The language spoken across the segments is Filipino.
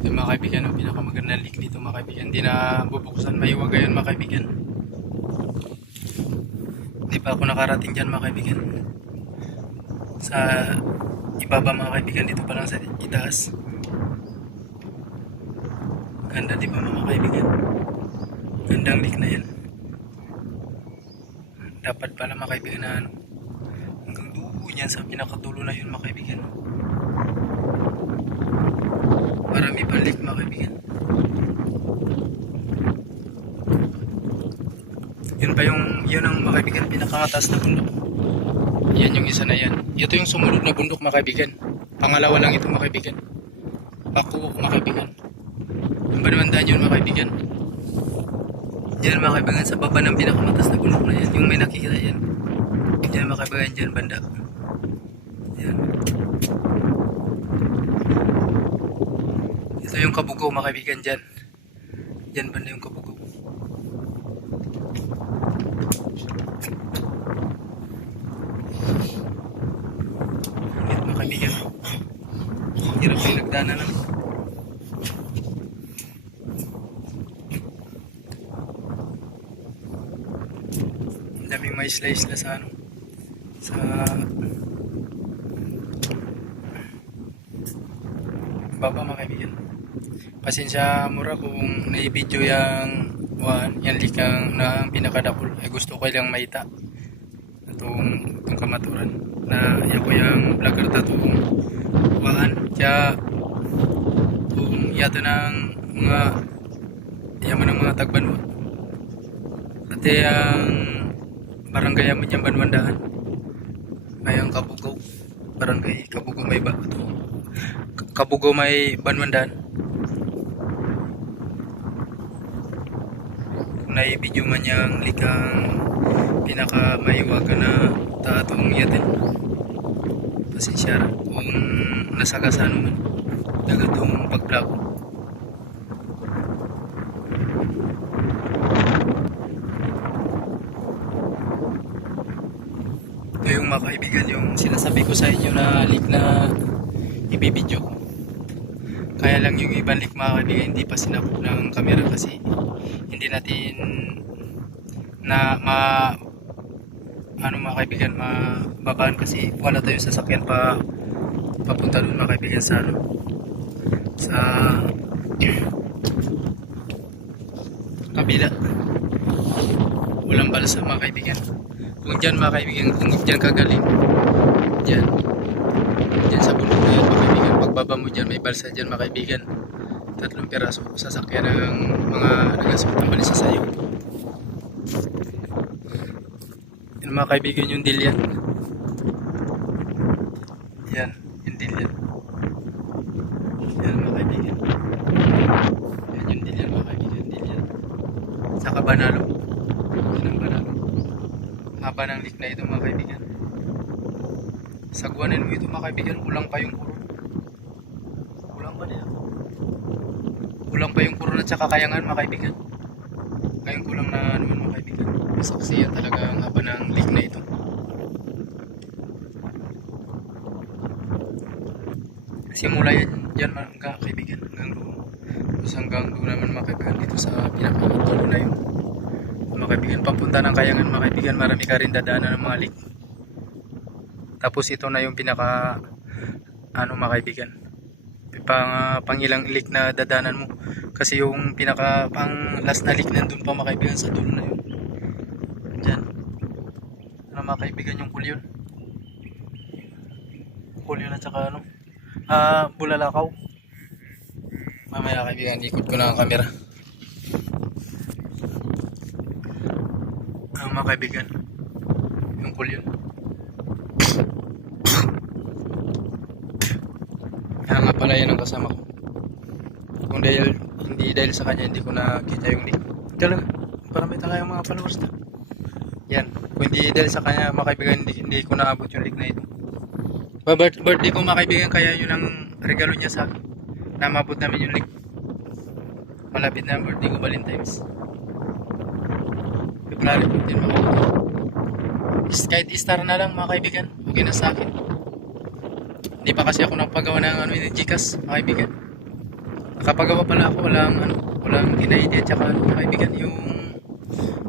Yung mga kaibigan, ang pinakamagandang leak dito mga kaibigan. Hindi na bubuksan, maiwag yun mga kaibigan. Hindi pa ako nakarating dyan mga kaibigan. Sa ibaba mga kaibigan, dito pa lang sa itaas. Ganda di ba mga kaibigan? Gandang leak na yan. Dapat pala mga kaibigan na ano, hanggang doon yan sa pinakadulo na yun mga kaibigan. Marami pang leak mga kaibigan. Yun pa yung, yun ang mga kaibigan, pinakamataas na bundok. Yan yung isa na yan. Ito yung sumunod na bundok mga kaibigan. Pangalawa lang ito mga kaibigan. Pakuwok mga kaibigan. Yung banwandaan yun mga kaibigan. Diyan mga kaibigan sa baba ng pinakamataas na bundok na yan. Yung may nakikita yan. Diyan mga kaibigan, dyan banda. Yan. Ito yung Kabugaw mga kaibigan dyan. Dyan banda yung Kabugaw. Yan mga kaibigan. Hirap yung nagdana lang. Daming may isla-isla sa ano, sa baba mga kaibigan. Pasensya mura kung naibidyo yan likang na pinakadakol ay gusto ko lang maita itong kamaturan na yan ko yung vlogger tatong kaya kung yato ng mga yaman ng mga tagbanwa at ang barangay mo dyan Banwandaan ay ang Kabugaw, barangay Kabugaw may Kabugaw may Banwandaan. Kung naibidyo man yung likang pinaka maiwaga na taatong yatin, pasensya kung nasagasano man dagatong pag-vlog. Ito yung mga kaibigan, yung sinasabi ko sa inyo na leak na ibibidyo ko. Kaya lang yung ibang leak mga kaibigan hindi pa sinakop ng camera kasi hindi natin na mga kaibigan mababaan kasi wala tayong sasakyan papunta doon mga kaibigan sa sa kabila. Walang balsa mga kaibigan. Kung dyan mga kaibigan, kung dyan kagaling, dyan sa bundok na yan mga kaibigan, pagbaba mo dyan, may balsa dyan mga kaibigan, 3 piraso sasakyan ng mga nagasot ng balisa sa'yo. Yan mga kaibigan yung dilyan. Yan, yung dilyan. Yan mga kaibigan. Yan yung dilyan mga kaibigan, dilyan. Saka Banalo. Yan ang Banalo. Haba ng leak na ito mga kaibigan. Sagwanin mo ito mga kaibigan, kulang pa yung kurot. Kulang pa niya. Kulang pa yung kurot at saka kayangan mga kaibigan. Ngayon kulang na naman mga kaibigan. Masaksiyan talaga ang haba ng leak na ito. Simula yan dyan mga kaibigan hanggang doon. Tapos hanggang doon naman mga kaibigan dito sa pinakatulo na yun. Mga kaibigan, papunta ng kayangan mga kaibigan, marami ka rin dadaanan ng mga leak. Tapos ito na yung pinaka mga kaibigan, pang ilang leak na dadaanan mo kasi yung pinaka pang last na leak nandun pa mga kaibigan sa dulo na yun. Dyan mga kaibigan yung kulyon at saka Bulalakaw. Mamaya kaibigan, ikot ko na ang camera. Mga kaibigan, yung kulyon. Kaya nga pala yan ang kasama ko. Kung hindi dahil sa kanya hindi ko nakita yung leak. Talaga, parang may tayong mga followers na. Yan, kung hindi dahil sa kanya mga kaibigan hindi ko naabot yung leak na ito. Birthday ko mga kaibigan, kaya yun ang regalo niya sa akin. Na mabot namin yung leak. Malapit na ang birthday ko, Valentine's. February 15 mga kaibigan. Kahit star na lang mga kaibigan, okay na sa akin. Hindi pa kasi ako nagpagawa ng Gcash mga kaibigan. Nakapagawa pala ako, walang NID at saka mga kaibigan, yung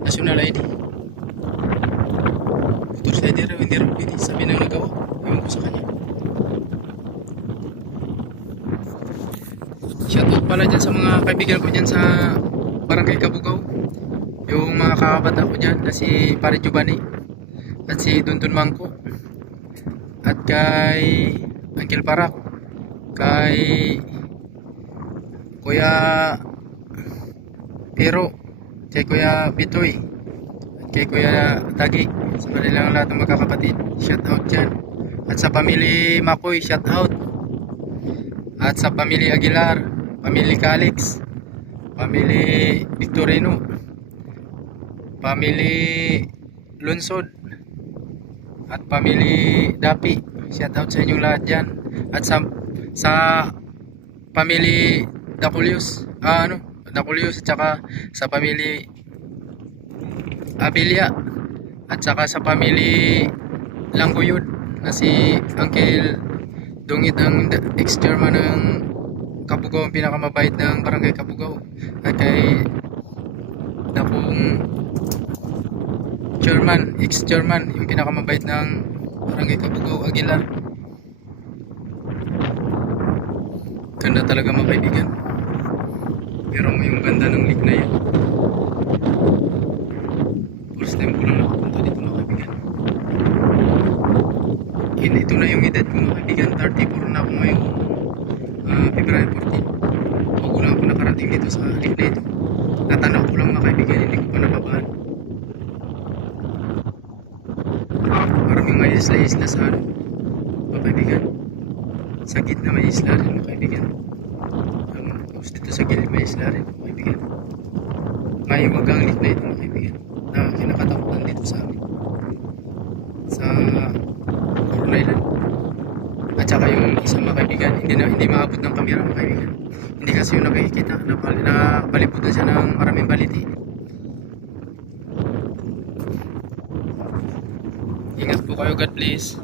national ID. Voter's ID raw, hindi raw pwede. Sabi nang nagawa, ewan ko sa kanya. Shoutout pala dyan sa mga kaibigan ko dyan sa Barangay Kabugaw. Yung mga kakabata ko dyan na si Pare Giovanni at si Dundun Mangko. At kay Uncle Parak, kay Kuya Pero, kay Kuya Bitoy, at kay Kuya Tagi, sa kanilang lahat ng magkakapatid, shout out dyan. At sa pamilya Makoy, shout out. At sa pamilya Aguilar, pamilya Calix, pamilya Victorino, pamilya Lunsod, at pamilya Dapi, shout out sa inyong lahat dyan. At sa pamilya Daculius, Daculius, at saka sa pamilya Abilia, at saka sa pamilya Langguyod na si Uncle Dungit, ang ex-chairman ng Kabugaw, ang pinakamabait ng Barangay Kabugaw. At kay Dakong chairman, ex-chairman, yung pinakamabait ng Barangay Kabugaw, Aguilar. Ganda talaga mga kaibigan. Pero yung ganda ng lake na yun, first time ko lang nakapunta dito mga kaibigan. Ito na yung edad ko mga kaibigan, 34 na ako ngayon, February 14. Bago lang ako nakarating dito sa lake na ito. Natanaw ko lang mga kaibigan, hindi ko pa nababaan. Maraming may isla-isla sa mga kaibigan. Sa gitna may isla rin mga kaibigan. Tapos dito sa gilid may isla rin mga kaibigan. May wagang lake na ito mga kaibigan, na kinakatakutan dito sa amin, sa Coron Island. At saka yung isang mga kaibigan, hindi maabot ng kamera mga kaibigan. Hindi kasi yung nakikita, napalibutan siya ng maraming baliti. Ingat po kayo, God bless.